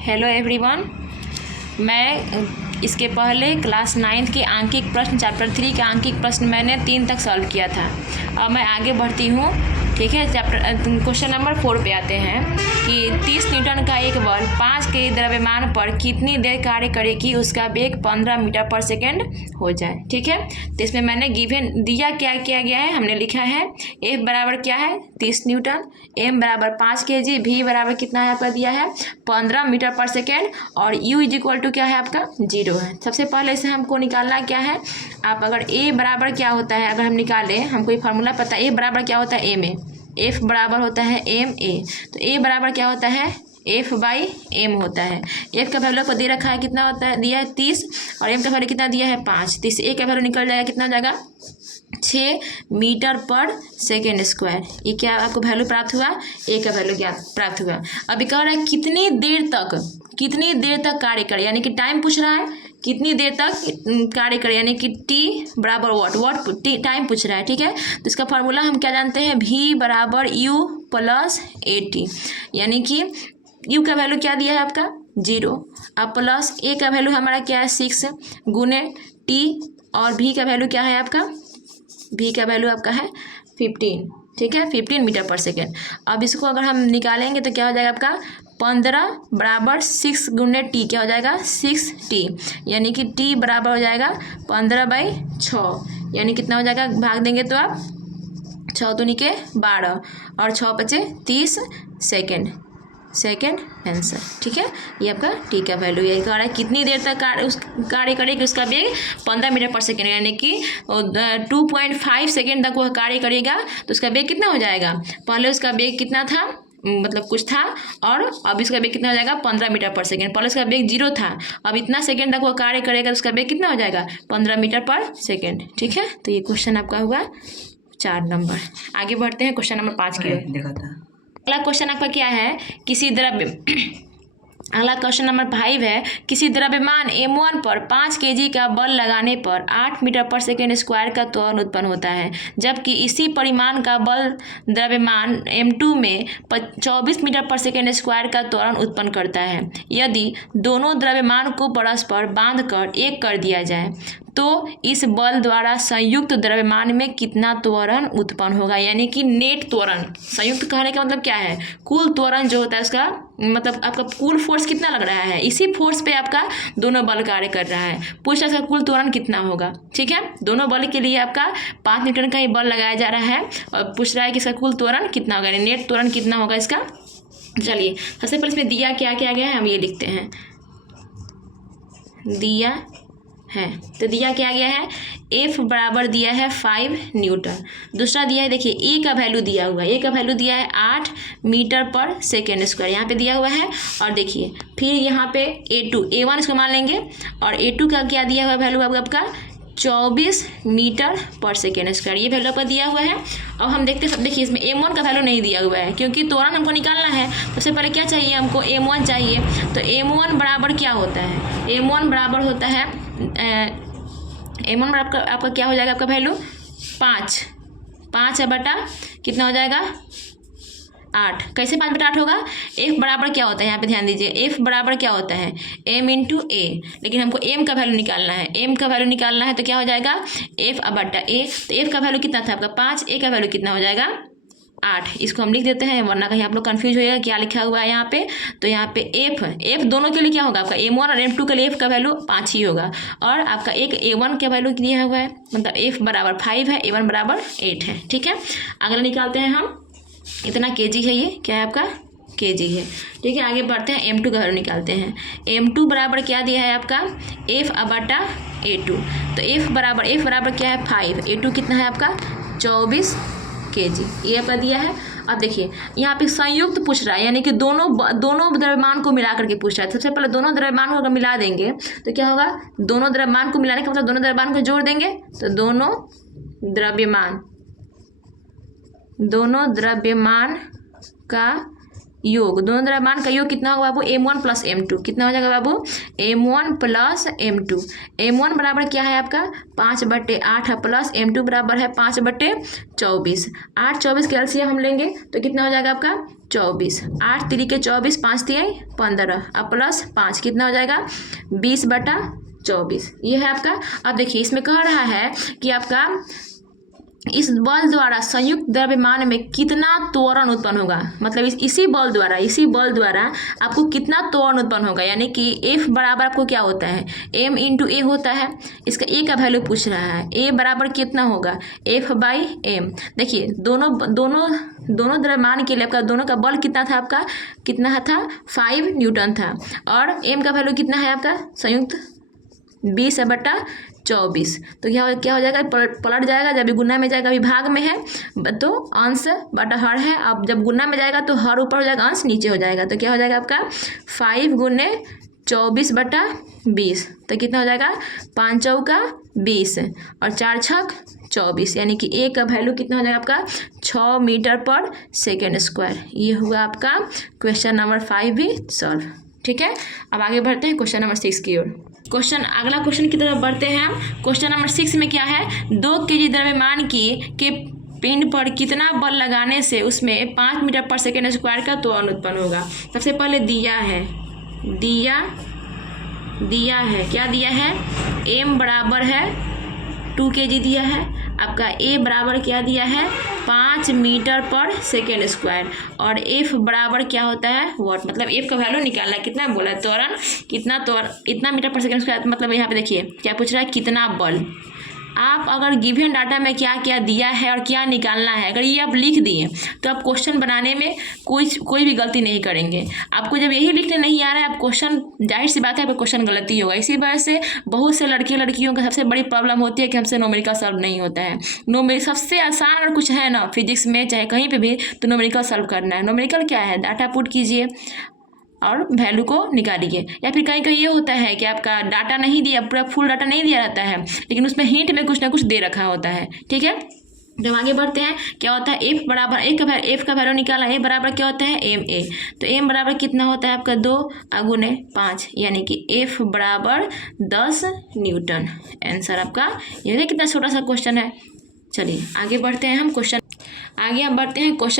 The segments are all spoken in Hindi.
Hello everyone. मैं इसके पहले क्लास 9th के आंकिक प्रश्न चैप्टर 3 का आंकिक प्रश्न मैंने 3 तक सॉल्व किया था। अब मैं आगे बढ़ती हूँ। ठीक है, क्वेश्चन नंबर 4 पे आते हैं कि 30 न्यूटन का एक बल 5 के द्रव्यमान पर कितनी देर कार्य करेगी, उसका वेग 15 मीटर पर सेकेंड हो जाए। ठीक है, तो इसमें मैंने गिवन दिया क्या किया गया है, हमने लिखा है F बराबर क्या है 30 न्यूटन, M बराबर 5 kg, V बराबर कितना है आपका दिया है 15 मीटर पर सेकेंड और U इज इक्वल टू क्या है आपका 0 है। सबसे पहले इसे हमको निकालना क्या है, आप अगर A बराबर क्या होता है, अगर हम निकालें, हमको ये फार्मूला पता है A बराबर क्या होता है M A, F बराबर होता है M A, तो A बराबर क्या होता है F बाई M होता है। F का वैल्यू आपको दे रखा है कितना होता है, दिया है 30 और M का वैल्यू कितना दिया है 5, तो इससे A का वैल्यू निकल जाएगा, कितना हो जाएगा 6 मीटर पर सेकेंड स्क्वायर। ये क्या आपको वैल्यू प्राप्त हुआ, A का वैल्यू क्या प्राप्त हुआ। अभी कह रहा है कितनी देर तक कार्य करे, यानी कि टाइम पूछ रहा है कितनी देर तक कार्य करे, यानी कि T बराबर वॉट टाइम पूछ रहा है। ठीक है, तो इसका फार्मूला हम क्या जानते हैं, V बराबर U प्लस AT, यानी कि U का वैल्यू क्या दिया है आपका 0 अब प्लस A का वैल्यू हमारा क्या है 6 गुने T और V का वैल्यू क्या है आपका, V का वैल्यू आपका है 15। ठीक है, 15 मीटर पर सेकेंड। अब इसको अगर हम निकालेंगे तो क्या हो जाएगा आपका 15 बराबर 6 गुने T, क्या हो जाएगा 6T, यानी कि T बराबर हो जाएगा 15/6, यानी कितना हो जाएगा, भाग देंगे तो आप 6 दूनी के 12 और 6 बचे 30 सेकेंड आंसर। ठीक है, ये आपका T का वैल्यू यही कह रहा है कितनी देर तक कार्य करेगी, उसका वेग 15 मीटर पर सेकेंड, यानी कि 2.5 सेकेंड तक वह कार्य करेगा, तो उसका वेग कितना हो जाएगा, पहले उसका वेग कितना था, मतलब कुछ था और अब इसका वेग कितना हो जाएगा 15 मीटर पर सेकेंड। पहले उसका वेग 0 था, अब इतना सेकेंड तक वो कार्य करेगा तो उसका वेग कितना हो जाएगा 15 मीटर पर सेकेंड। ठीक है, तो ये क्वेश्चन आपका हुआ 4 नंबर। आगे बढ़ते हैं क्वेश्चन नंबर 5 की ओर। अगला क्वेश्चन आपका क्या है, अगला क्वेश्चन नंबर 5 है, किसी द्रव्यमान M1 पर 5 kg का बल लगाने पर 8 मीटर पर सेकेंड स्क्वायर का त्वरण उत्पन्न होता है, जबकि इसी परिमाण का बल द्रव्यमान M2 में 24 मीटर पर सेकेंड स्क्वायर का त्वरण उत्पन्न करता है। यदि दोनों द्रव्यमान को परस्पर बांधकर एक कर दिया जाए तो इस बल द्वारा संयुक्त द्रव्यमान में कितना त्वरण उत्पन्न होगा, यानी कि नेट त्वरण। संयुक्त कहने का मतलब क्या है, कुल त्वरण जो होता है उसका मतलब आपका कुल फोर्स कितना लग रहा है, इसी फोर्स पे आपका दोनों बल कार्य कर रहा है, पूछ रहा है कुल त्वरण कितना होगा। ठीक है, दोनों बल के लिए आपका 5 न्यूटन का ही बल लगाया जा रहा है और पूछ रहा है कि इसका कुल त्वरण कितना होगा, यानी नेट त्वरण कितना होगा इसका। चलिए सबसे पहले इसमें दिया क्या क्या गया है, हम ये लिखते हैं, दिया है तो दिया क्या गया है, F बराबर दिया है 5 न्यूटन। दूसरा दिया है, देखिए A का वैल्यू दिया हुआ है, A का वैल्यू दिया है 8 मीटर पर सेकेंड स्क्वायर, यहाँ पे दिया हुआ है। और देखिए फिर यहाँ पे A1 इसको मान लेंगे और A2 का क्या दिया हुआ वैल्यू आपका 24 मीटर पर सेकेंड स्क्वायर, ये वैल्यू आपका दिया हुआ है। अब हम देखते हैं, देखिए इसमें M1 का वैल्यू नहीं दिया हुआ है क्योंकि त्वरण हमको निकालना है। सबसे पहले क्या चाहिए हमको, M1 चाहिए, तो M1 बराबर क्या होता है, M1 बराबर होता है M1 बराबर आपका क्या हो जाएगा, आपका वैल्यू 5 है बटा कितना हो जाएगा 8। कैसे 5/8 होगा, F बराबर क्या होता है, यहाँ पे ध्यान दीजिए, F बराबर क्या होता है M × A, लेकिन हमको M का वैल्यू निकालना है, M का वैल्यू निकालना है तो क्या हो जाएगा F बटा A, तो F का वैल्यू कितना था आपका 5, A का वैल्यू कितना हो जाएगा 8। इसको हम लिख देते हैं वरना कहीं आप लोग कन्फ्यूज हो जाएगा क्या लिखा हुआ है यहाँ पे। तो यहाँ पे F दोनों के लिए क्या होगा आपका M1 और M2 के लिए F का वैल्यू 5 ही होगा और आपका एक A1 का वैल्यू दिया हुआ है, मतलब F बराबर 5 है, A1 बराबर 8 है। ठीक है, अगला निकालते हैं हम, इतना kg है, ये क्या है आपका kg है। ठीक है, आगे बढ़ते हैं, M2 का वैल्यू निकालते हैं। M2 बराबर क्या दिया है आपका F बटा A2, तो F बराबर क्या है 5, A2 कितना है आपका 24 kg, ये आपका दिया है। अब देखिए यहाँ पे संयुक्त पूछ रहा है, यानी कि दोनों द्रव्यमान को मिला करके पूछ रहा है। सबसे पहले दोनों द्रव्यमान को अगर मिला देंगे तो क्या होगा, दोनों द्रव्यमान को मिलाने का मतलब दोनों द्रव्यमान को जोड़ देंगे, तो दोनों द्रव्यमान का योग, दोनों द्रव्यमान का योग कितना होगा बाबू m1 प्लस m2, कितना हो जाएगा बाबू m1 प्लस m2। m1 बराबर क्या है आपका 5/8 प्लस m2 बराबर है 5/24। 8/24 का एलसीएम हम लेंगे तो कितना हो जाएगा आपका 24। 8 3 24, 5 3 15 अब प्लस 5 कितना हो जाएगा 20/24। ये है आपका। अब देखिए इसमें कह रहा है कि आपका इस बल द्वारा संयुक्त द्रव्यमान में कितना त्वरण उत्पन्न होगा, मतलब इसी बल द्वारा आपको कितना त्वरण उत्पन्न होगा, यानी कि F बराबर आपको क्या होता है m इंटू ए होता है। इसका ए का वैल्यू पूछ रहा है, ए बराबर कितना होगा F/m। देखिए दोनों द्रव्यमान के लिए आपका दोनों का बल कितना था, आपका कितना था 5 न्यूटन था, और m का वैल्यू कितना है आपका संयुक्त 20/24। तो क्या हो जाएगा पलट जाएगा, जब गुना में जाएगा अभी भाग में है तो अंश बटा हर है, अब जब गुना में जाएगा तो हर ऊपर हो जाएगा अंश नीचे हो जाएगा, तो क्या हो जाएगा आपका 5 × 24/20। तो कितना हो जाएगा 5 चौका 20 और 4 छक 24, यानी कि ए का वैल्यू कितना हो जाएगा आपका 6 मीटर/सेकेंड स्क्वायर। ये हुआ आपका क्वेश्चन नंबर 5 भी सॉल्व। ठीक है, अब आगे बढ़ते हैं क्वेश्चन नंबर 6 की ओर। अगला क्वेश्चन की तरफ बढ़ते हैं हम। क्वेश्चन नंबर 6 में क्या है 2 kg द्रव्यमान के पिंड पर कितना बल लगाने से उसमें 5 मीटर/सेकेंड स्क्वायर का त्वरण उत्पन्न होगा। सबसे पहले दिया है क्या दिया है m बराबर है 2 kg दिया है, आपका a बराबर क्या दिया है 5 मीटर/सेकेंड स्क्वायर, और f बराबर क्या होता है वॉट, मतलब f का वैल्यू निकालना है, कितना बोला है त्वरण, इतना मीटर/सेकेंड स्क्वायर, मतलब यहाँ पे देखिए क्या पूछ रहा है कितना बल। आप अगर गिवन डाटा में क्या क्या दिया है और क्या निकालना है, अगर ये आप लिख दिए तो आप क्वेश्चन बनाने में कोई भी गलती नहीं करेंगे। आपको जब यही लिखने नहीं आ रहा है आप क्वेश्चन, जाहिर सी बात है आपका क्वेश्चन गलती होगा। इसी वजह से बहुत से लड़कियों का सबसे बड़ी प्रॉब्लम होती है कि हमसे न्यूमेरिकल सॉल्व नहीं होता है। सबसे आसान अगर कुछ है ना फिजिक्स में चाहे कहीं पर भी, तो न्यूमेरिकल सॉल्व करना है। न्यूमेरिकल क्या है, डाटा पुट कीजिए और वैल्यू को निकालिए, या फिर कहीं ये होता है कि आपका डाटा नहीं दिया, पूरा फुल डाटा नहीं दिया रहता है, लेकिन उसमें हिंट में कुछ ना कुछ दे रखा होता है। ठीक है, जब आगे बढ़ते हैं क्या होता है f बराबर f का वैल्यू निकाला, a बराबर क्या होता है ma, तो m बराबर कितना होता है आपका 2 × 5, यानी कि f बराबर 10 न्यूटन। आंसर आपका ये कितना छोटा सा क्वेश्चन है। चलिए आगे बढ़ते हैं हम क्वेश्चन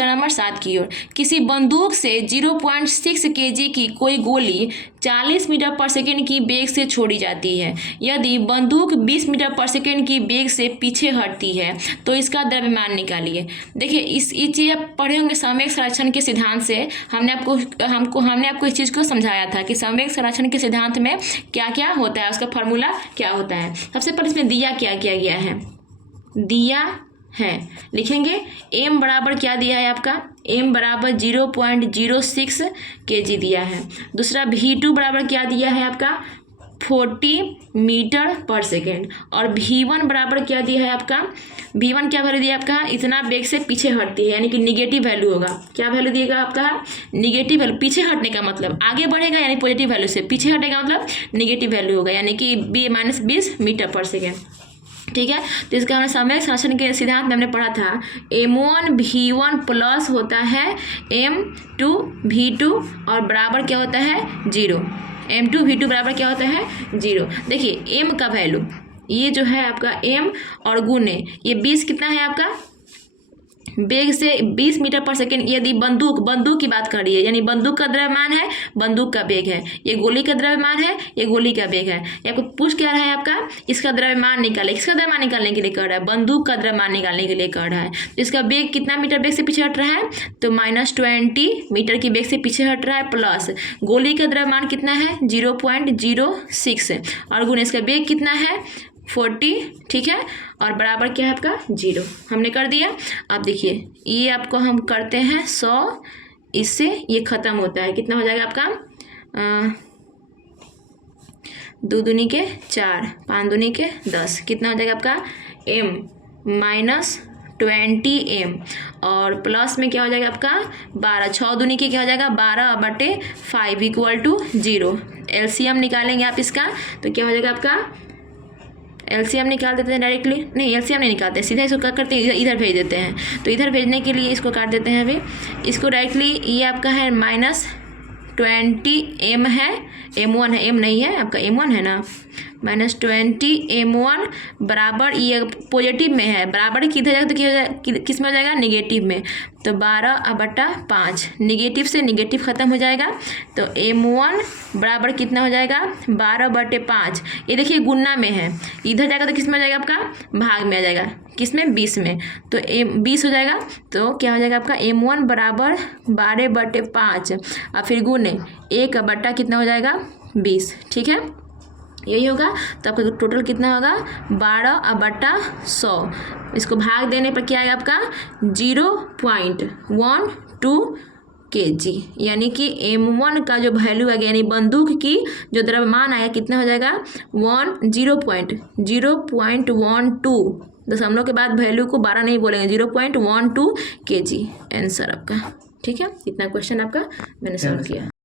नंबर 7 की ओर। किसी बंदूक से 0.6 kg की कोई गोली 40 मीटर/सेकेंड की वेग से छोड़ी जाती है। यदि बंदूक 20 मीटर/सेकेंड की वेग से पीछे हटती है तो इसका द्रव्यमान निकालिए। देखिए इस चीज़ आप पढ़े होंगे संवेग संरक्षण के सिद्धांत से। हमने आपको इस चीज़ को समझाया था कि संवेग संरक्षण के सिद्धांत में क्या क्या होता है, उसका फॉर्मूला क्या होता है। सबसे पहले इसमें दिया क्या किया गया है, दिया है लिखेंगे m बराबर क्या दिया है आपका, m बराबर 0.06 kg दिया है। दूसरा v2 बराबर क्या दिया है आपका 40 मीटर/सेकेंड, और v1 बराबर क्या दिया है आपका, v1 क्या वैल्यू दिया आपका इतना वेग से पीछे हटती है, यानी कि निगेटिव वैल्यू होगा। क्या वैल्यू दिएगा आपका निगेटिव वैल्यू, पीछे हटने का मतलब आगे बढ़ेगा यानी पॉजिटिव वैल्यू से, पीछे हटेगा मतलब निगेटिव वैल्यू होगा, यानी कि -20 मीटर/सेकेंड। ठीक है, तो इसका हमने संवेग संरक्षण के सिद्धांत में हमने पढ़ा था m1 v1 प्लस होता है m2 v2 और बराबर क्या होता है 0। m2 v2 बराबर क्या होता है 0। देखिए m का वैल्यू ये जो है आपका m और गुने ये 20 कितना है आपका वेग से 20 मीटर/सेकेंड। यदि बंदूक की बात कर रही है, यानी बंदूक का द्रव्यमान है, बंदूक का वेग है, ये गोली का द्रव्यमान है, ये गोली का वेग है। ये आपको पूछ क्या रहा है आपका इसका द्रव्यमान निकाले, किसका द्रव्यमान निकालने के लिए कर रहा है, बंदूक का द्रव्यमान निकालने के लिए कर रहा है। तो इसका वेग कितना मीटर वेग से पीछे हट रहा है, तो -20 मीटर की वेग से पीछे हट रहा है, प्लस गोली का द्रव्यमान कितना है 0.06 और गुना इसका वेग कितना है 40। ठीक है, और बराबर क्या है आपका 0 हमने कर दिया। अब देखिए ये आपको हम करते हैं 100, इससे ये ख़त्म होता है, कितना हो जाएगा आपका 2 दूनी के 4 5 दूनी के 10, कितना हो जाएगा आपका m -20m और प्लस में क्या हो जाएगा आपका 12, 6 दूनी के क्या हो जाएगा 12/5 = 0। एलसीएम निकालेंगे आप इसका तो क्या हो जाएगा आपका एलसीएम निकाल देते हैं डायरेक्टली, नहीं एलसीएम नहीं निकालते, सीधा इसको क्या करते हैं, इधर भेज देते हैं। तो इधर भेजने के लिए इसको काट देते हैं अभी, इसको डायरेक्टली, ये आपका है -20 m है, m1 है, m नहीं है आपका, m1 है ना, -20 m1 बराबर, ये पॉजिटिव में है, बराबर किधर जाएगा तो किस में हो जाएगा, निगेटिव में। तो 12/5, निगेटिव से निगेटिव ख़त्म हो जाएगा। तो m1 बराबर कितना हो जाएगा, 12/5। ये देखिए गुना में है, इधर जाएगा तो किस में हो जाएगा आपका, भाग में आ जाएगा, किस में, 20 में। तो 20 हो जाएगा। तो क्या हो जाएगा आपका, m1 बराबर 12/5 और फिर गुने 1 कितना हो जाएगा, 20। ठीक है, यही होगा। तो आपका टोटल कितना होगा, 12/100। इसको भाग देने पर क्या आएगा आपका, 0.12 kg, यानी कि m1 का जो वैल्यू आ गया, यानी बंदूक की जो द्रव्यमान आया कितना हो जाएगा, 0.12 दशमलव के बाद वैल्यू को 12 नहीं बोलेंगे, 0.12 kg आंसर आपका। ठीक है, इतना क्वेश्चन आपका मैंने सॉल्व किया।